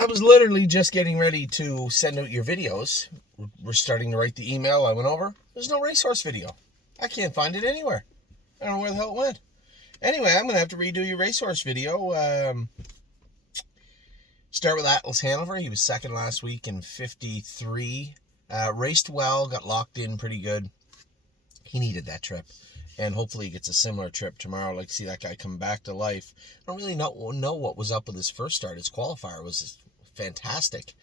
I was literally just getting ready to send out your videos. We're starting to write the email I went over. There's no racehorse video. I can't find it anywhere. I don't know where the hell it went. Anyway, I'm going to have to redo your racehorse video. Start with Atlas Hanover. He was second last week in 53. Raced well, got locked in pretty good. He needed that trip. And hopefully he gets a similar trip tomorrow. I'd like to see that guy come back to life. I don't really know what was up with his first start. His qualifier was fantastic.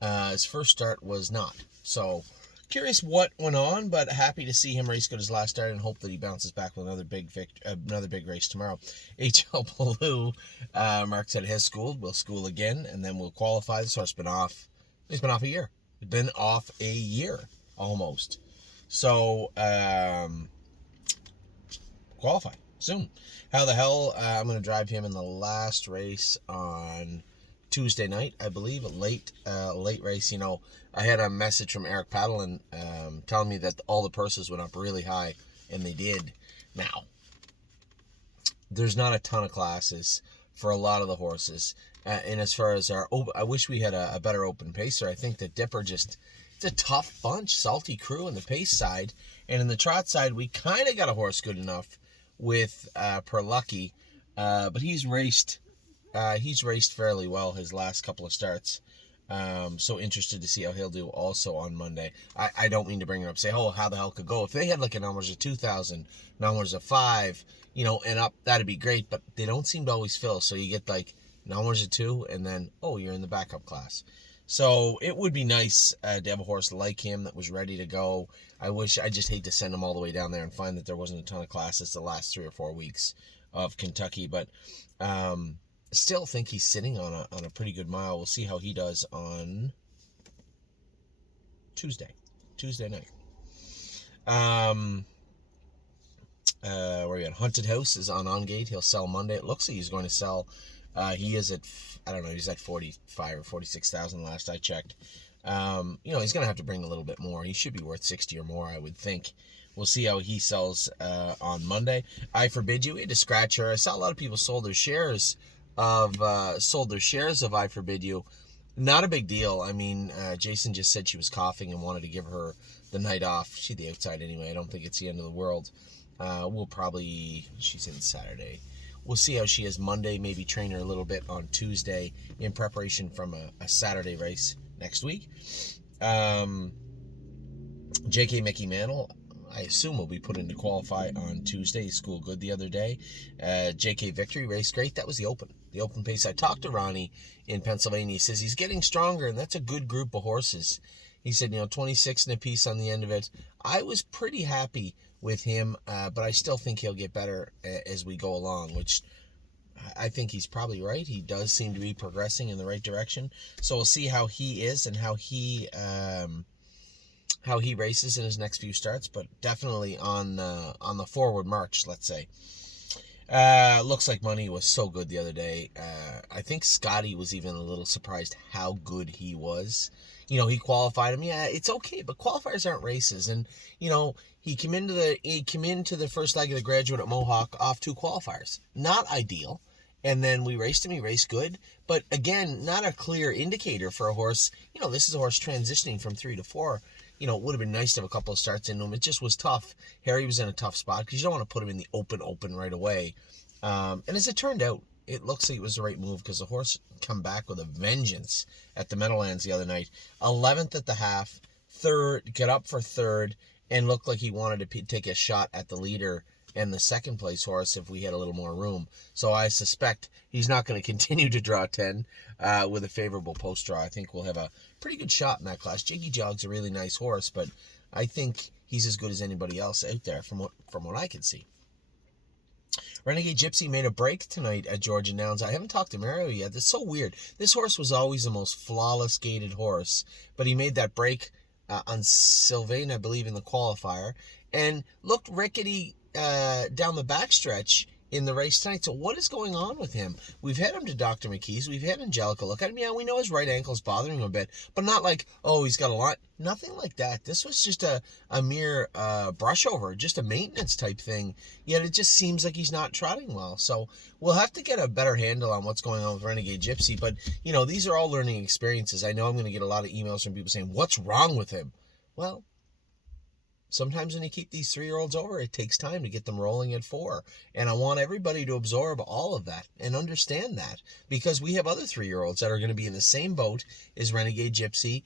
His first start was not. So, curious what went on, but happy to see him race good his last start and hope that he bounces back with another big race tomorrow. H.L. Ballou, Mark said has schooled. We'll school again, and then we'll qualify. This horse been off. He's been off a year. Been off a year, almost. So, qualify soon. How the hell? I'm going to drive him in the last race on Tuesday night, I believe, a late race. You know, I had a message from Eric Paddlin telling me that all the purses went up really high, and they did. Now, there's not a ton of classes for a lot of the horses, and as far as I wish we had a better open pacer. I think that Dipper it's a tough bunch, Salty Crew in the pace side, and in the trot side, we kind of got a horse good enough with Per Lucky, but he's raced fairly well his last couple of starts. So interested to see how he'll do also on Monday. I don't mean to bring it up, say, oh, how the hell could go. If they had like a numbers of 2,000, numbers of 5, and up, that'd be great, but they don't seem to always fill. So you get like numbers of 2, and then, oh, you're in the backup class. So it would be nice to have a horse like him that was ready to go. I just hate to send him all the way down there and find that there wasn't a ton of classes the last 3 or 4 weeks of Kentucky. But still think he's sitting on a pretty good mile. We'll see how he does on Tuesday night. Where are you at? Haunted House is on gate. He'll sell Monday. It looks like he's going to sell. He is at, I don't know, he's at 45 or 46,000 last I checked. He's going to have to bring a little bit more. He should be worth 60 or more, I would think. We'll see how he sells on Monday. I Forbid You. We had to scratch her. I saw a lot of people sold their shares of I Forbid You. Not a big deal. I mean, Jason just said she was coughing and wanted to give her the night off. She's the outside anyway. I don't think it's the end of the world. She's in Saturday. We'll see how she is Monday, maybe train her a little bit on Tuesday in preparation from a Saturday race next week. JK Mickey Mantle, I assume will be put into qualify on Tuesday. He schooled good the other day. JK Victory raced great. That was the open pace. I talked to Ronnie in Pennsylvania. He says he's getting stronger, and that's a good group of horses. He said, 26 and a piece on the end of it. I was pretty happy with him, but I still think he'll get better as we go along, which I think he's probably right. He does seem to be progressing in the right direction. So we'll see how he is and how he races in his next few starts, but definitely on the forward march, let's say. Looks like Money was so good the other day. I think Scotty was even a little surprised how good he was. He qualified him. Yeah, it's okay, but qualifiers aren't races. And, he came into the first leg of the Graduate at Mohawk off 2 qualifiers. Not ideal. And then we raced him. He raced good. But, again, not a clear indicator for a horse. This is a horse transitioning from 3 to 4. It would have been nice to have a couple of starts into him. It just was tough. Harry was in a tough spot because you don't want to put him in the open right away. And as it turned out, it looks like it was the right move because the horse come back with a vengeance at the Meadowlands the other night. 11th at the half, get up for third, and looked like he wanted to take a shot at the leader and the second place horse if we had a little more room. So I suspect he's not going to continue to draw 10 with a favorable post draw. I think we'll have a pretty good shot in that class. Jiggy Jog's a really nice horse, but I think he's as good as anybody else out there from what I can see. Renegade Gypsy made a break tonight at Georgia Downs. I haven't talked to Mario yet. That's so weird. This horse was always the most flawless gated horse, but he made that break on Sylvain, I believe, in the qualifier, and looked rickety down the backstretch in the race tonight. So what is going on with him? We've had him to Dr. McKee's. We've had Angelica look at him. Yeah, we know his right ankle's bothering him a bit, but not like, oh, he's got a lot. Nothing like that. This was just a mere brush over, just a maintenance type thing. Yet it just seems like he's not trotting well. So we'll have to get a better handle on what's going on with Renegade Gypsy. But, these are all learning experiences. I know I'm going to get a lot of emails from people saying, what's wrong with him? Well, sometimes when you keep these 3-year-olds over, it takes time to get them rolling at 4. And I want everybody to absorb all of that and understand that, because we have other 3-year-olds that are going to be in the same boat as Renegade Gypsy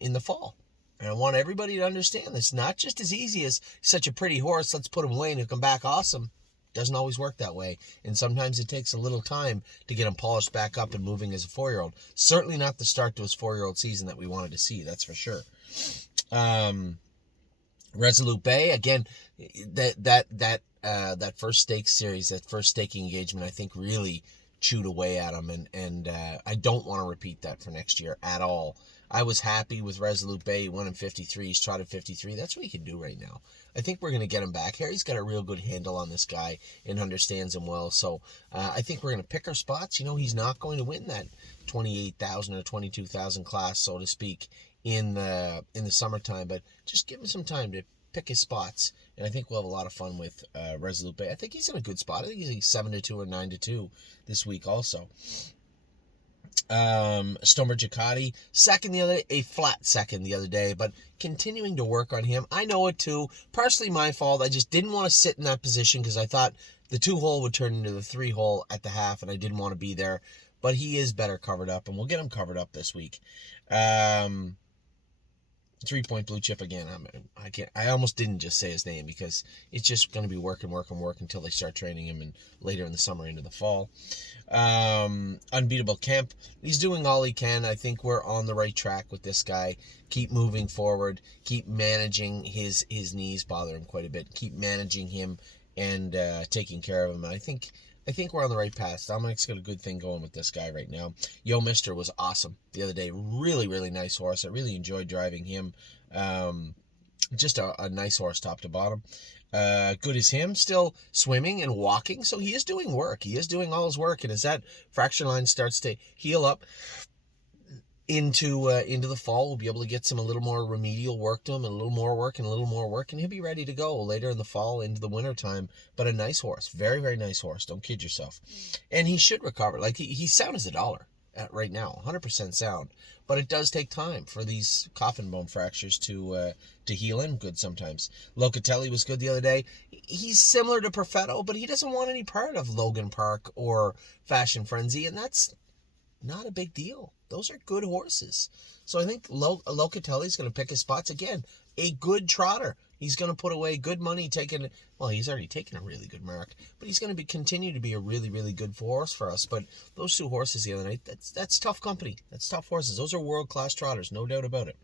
in the fall. And I want everybody to understand this. Not just as easy as such a pretty horse, let's put him away and he'll come back awesome. Doesn't always work that way. And sometimes it takes a little time to get him polished back up and moving as a 4-year-old. Certainly not the start to his 4-year-old season that we wanted to see, that's for sure. Resolute Bay, again, that first stakes series, that first staking engagement, I think really chewed away at him, and I don't want to repeat that for next year at all. I was happy with Resolute Bay. He won in 53. He's trotted 53. That's what he can do right now. I think we're going to get him back. Harry's got a real good handle on this guy and understands him well. So I think we're going to pick our spots. He's not going to win that 28,000 or 22,000 class, so to speak, in the summertime. But just give him some time to pick his spots, and I think we'll have a lot of fun with Resolute Bay. I think he's in a good spot. I think he's like 7-2 or 9-2 this week also. Stonebridge Ducati, second the other day, a flat second the other day, but continuing to work on him. I know it too. Partially my fault. I just didn't want to sit in that position because I thought the 2-hole would turn into the 3-hole at the half, and I didn't want to be there. But he is better covered up, and we'll get him covered up this week. 3-point blue chip again. I almost didn't just say his name because it's just going to be work until they start training him and later in the summer into the fall. Unbeatable Camp. He's doing all he can. I think we're on the right track with this guy. Keep moving forward. Keep managing his knees bother him quite a bit. Keep managing him and taking care of him. And I think we're on the right path. Dominic's got a good thing going with this guy right now. Yo Mister was awesome the other day. Really, really nice horse. I really enjoyed driving him. Just a nice horse top to bottom. Good as him. Still swimming and walking. So he is doing work. He is doing all his work. And as that fracture line starts to heal up into the fall, we'll be able to get a little more remedial work to him, and a little more work, and he'll be ready to go later in the fall into the winter time. But a nice horse, very, very nice horse. Don't kid yourself. And he should recover. Like he's sound as $1 right now, 100% sound. But it does take time for these coffin bone fractures to heal in good sometimes. Locatelli was good the other day. He's similar to Perfetto, but he doesn't want any part of Logan Park or Fashion Frenzy, and that's not a big deal. Those are good horses. So I think Locatelli's going to pick his spots again. A good trotter. He's going to put away good money he's already taken a really good mark, but he's going to continue to be a really, really good horse for us. But those 2 horses the other night, that's tough company. That's tough horses. Those are world-class trotters, no doubt about it.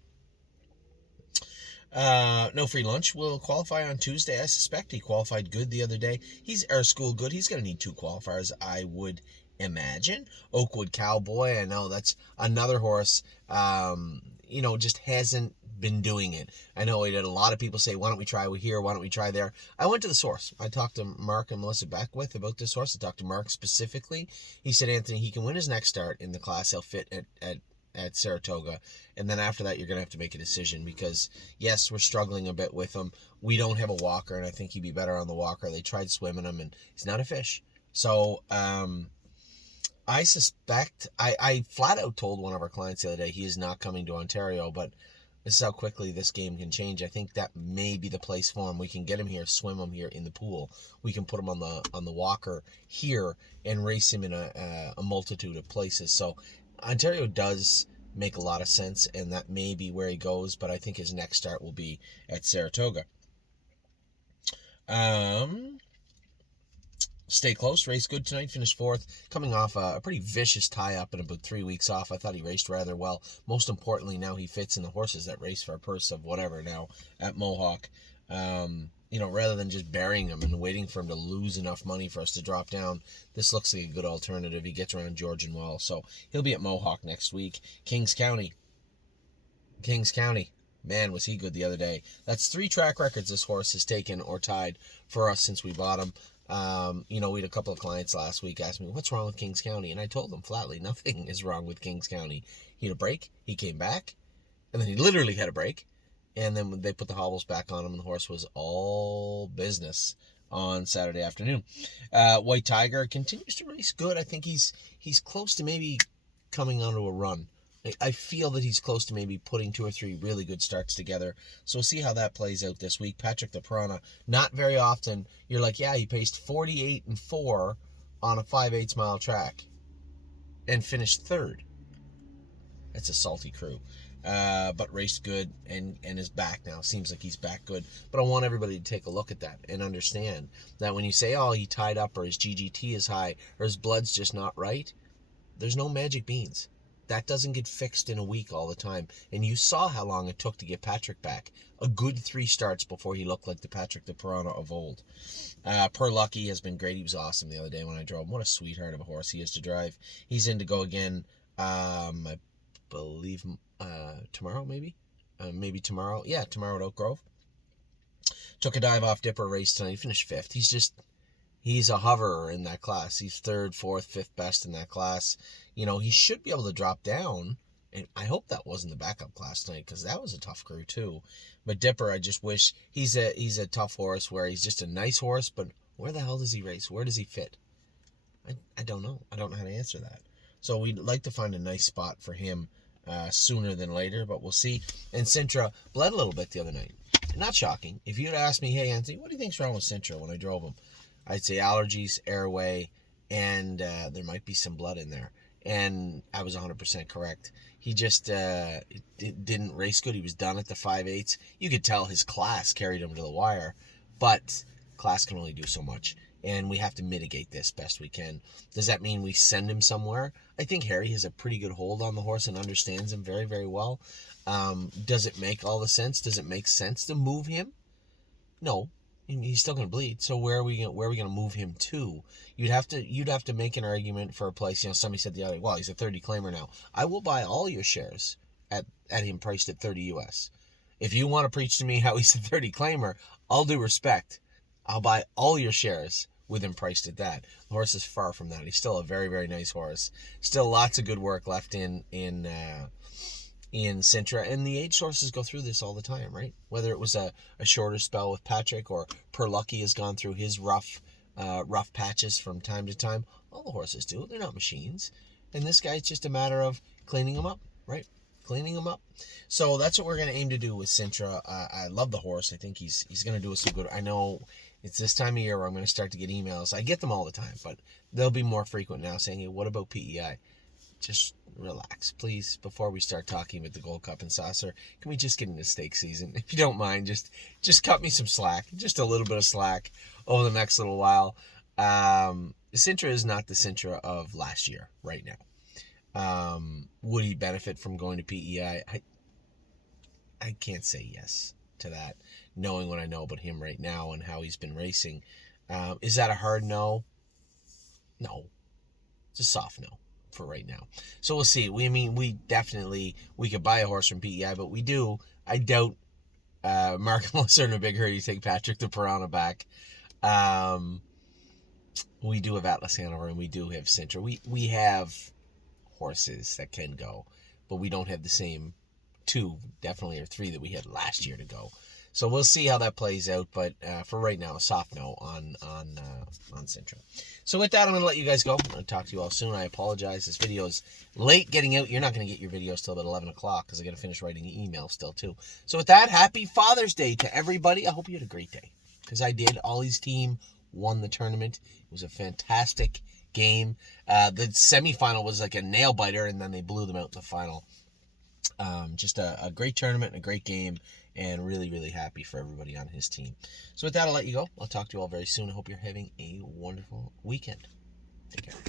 No free lunch will qualify on Tuesday. I suspect he qualified good the other day. He's our school good. He's going to need 2 qualifiers, I would imagine. Oakwood Cowboy, I know that's another horse, just hasn't been doing it. I know a lot of people say, why don't we try here, why don't we try there? I went to the source. I talked to Mark and Melissa Beckwith about this horse. I talked to Mark specifically. He said, Anthony, he can win his next start in the class. He'll fit at Saratoga, and then after that you're going to have to make a decision, because yes, we're struggling a bit with him. We don't have a walker, and I think he'd be better on the walker. They tried swimming him, and he's not a fish. So I suspect, I flat out told one of our clients the other day he is not coming to Ontario, but this is how quickly this game can change. I think that may be the place for him. We can get him here, swim him here in the pool. We can put him on the walker here and race him in a multitude of places. So Ontario does make a lot of sense, and that may be where he goes, but I think his next start will be at Saratoga. Stay close, race good tonight, finished 4th, coming off a pretty vicious tie-up and about 3 weeks off. I thought he raced rather well. Most importantly, now he fits in the horses that race for a purse of whatever now at Mohawk. Rather than just burying him and waiting for him to lose enough money for us to drop down, this looks like a good alternative. He gets around Georgian well, so he'll be at Mohawk next week. Kings County. Man, was he good the other day. That's 3 track records this horse has taken or tied for us since we bought him. We had a couple of clients last week ask me, what's wrong with Kings County? And I told them flatly, nothing is wrong with Kings County. He had a break, he came back, and then he literally had a break. And then they put the hobbles back on him, and the horse was all business on Saturday afternoon. White Tiger continues to race good. I think he's close to maybe coming onto a run. I feel that he's close to maybe putting 2 or 3 really good starts together. So we'll see how that plays out this week. Patrick the Piranha, not very often. You're like, yeah, he paced 48-4 on a 5/8 mile track and finished 3rd. That's a salty crew. But raced good and is back now. Seems like he's back good. But I want everybody to take a look at that and understand that when you say, oh, he tied up or his GGT is high or his blood's just not right, there's no magic beans. That doesn't get fixed in a week all the time. And you saw how long it took to get Patrick back. A good 3 starts before he looked like the Patrick the Piranha of old. Per Lucky has been great. He was awesome the other day when I drove him. What a sweetheart of a horse he is to drive. He's in to go again, I believe, tomorrow maybe? Maybe tomorrow. Yeah, tomorrow at Oak Grove. Took a dive off Dipper race tonight. He finished 5th. He's a hoverer in that class. He's 3rd, 4th, 5th best in that class. He should be able to drop down. And I hope that wasn't the backup class tonight, because that was a tough crew too. But Dipper, I just wish he's a tough horse where he's just a nice horse, but where the hell does he race? Where does he fit? I don't know. I don't know how to answer that. So we'd like to find a nice spot for him sooner than later, but we'll see. And Centro bled a little bit the other night. Not shocking. If you'd asked me, hey Anthony, what do you think's wrong with Centro when I drove him? I'd say allergies, airway, and there might be some blood in there. And I was 100% correct. He just didn't race good. He was done at the 5/8. You could tell his class carried him to the wire, but class can only do so much. And we have to mitigate this best we can. Does that mean we send him somewhere? I think Harry has a pretty good hold on the horse and understands him very, very well. Does it make all the sense? Does it make sense to move him? No. He's still going to bleed. So where are we going to move him to? You'd have to make an argument for a place. Somebody said the other day, well, he's a 30 claimer now. I will buy all your shares at him priced at 30 US. If you want to preach to me how he's a 30 claimer, all due respect, I'll buy all your shares with him priced at that. The horse is far from that. He's still a very, very nice horse. Still lots of good work left in Centro, and the age horses go through this all the time, right? Whether it was a shorter spell with Patrick or Per Lucky has gone through his rough patches from time to time. All the horses do. They're not machines. And this guy's just a matter of cleaning them up, right? Cleaning them up. So that's what we're going to aim to do with Centro. I love the horse. I think he's going to do us some good. I know it's this time of year where I'm going to start to get emails. I get them all the time, but they'll be more frequent now saying, hey, what about PEI? Just relax, please, before we start talking about the Gold Cup and Saucer. Can we just get into stake season? If you don't mind, just cut me some slack, just a little bit of slack over the next little while. Centro is not the Centro of last year right now. Would he benefit from going to PEI? I can't say yes to that, knowing what I know about him right now and how he's been racing. Is that a hard no? No. It's a soft no for right now. So we'll see. We could buy a horse from PEI, but I doubt Mark and Melissa are in a big hurry to take Patrick the Piranha back. We do have Atlas Hanover and we do have Centro. We have horses that can go, but we don't have the same 2, definitely, or 3 that we had last year to go. So we'll see how that plays out, but for right now, a soft no on Centro. So with that, I'm going to let you guys go. I'm going to talk to you all soon. I apologize. This video is late getting out. You're not going to get your videos till about 11 o'clock because I got to finish writing the email still, too. So with that, happy Father's Day to everybody. I hope you had a great day because I did. Ollie's team won the tournament. It was a fantastic game. The semifinal was like a nail biter, and then they blew them out in the final. Just a great tournament and a great game, and really, really happy for everybody on his team. So with that, I'll let you go. I'll talk to you all very soon. I hope you're having a wonderful weekend. Take care.